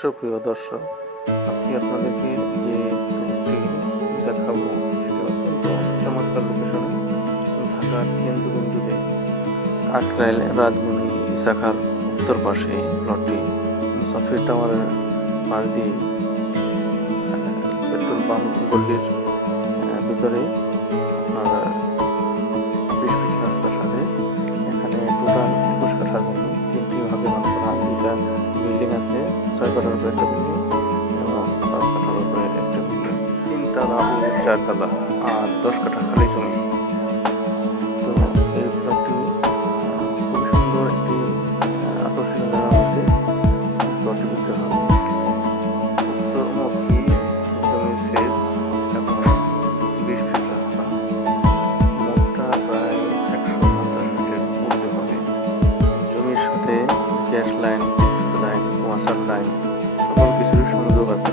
সুপ্রিয় দর্শক, আজকে আপনাদেরকে যে ট্যুরটি দেখাবো সেটি অত্যন্ত চমৎকার লোকেশনে ঢাকার কেন্দ্রবিন্দুতে কাকরাইল রাজমণি শাখার উত্তর পাশে প্লটটি মুসাফির টাওয়ারের পাশ দিয়ে পেট্রোল পাম্প গল্লির ভিতরে আপনার 20 ফিট রাস্তার সাথে এখানে টোটাল 21 কাঠার জন্য 3টি ভাগে ভাগ করা। 2টা বিল্ডিং আছে, 6 কাঠার উপরে একটা বিল্ডিং এবং 5 কাঠার উপরে একটা বিল্ডিং, 3 তলা ও 4 তলা আর 10 কাঠা খালি জমি। তো এই প্লটটি খুব সুন্দর একটি আকর্ষণীয় জায়গার মধ্যে প্লটটি বিক্রি হবে। উত্তরমুখী জমির ফেস এবং 20 ফিট রাস্তা, মোটটা প্রায় 150 ফিটের উপরে হবে। জমির সাথে গ্যাস লাইন, বিদ্যুৎ লাইন, ওয়াসার লাইন সকল কিছুর সংযোগ আছে।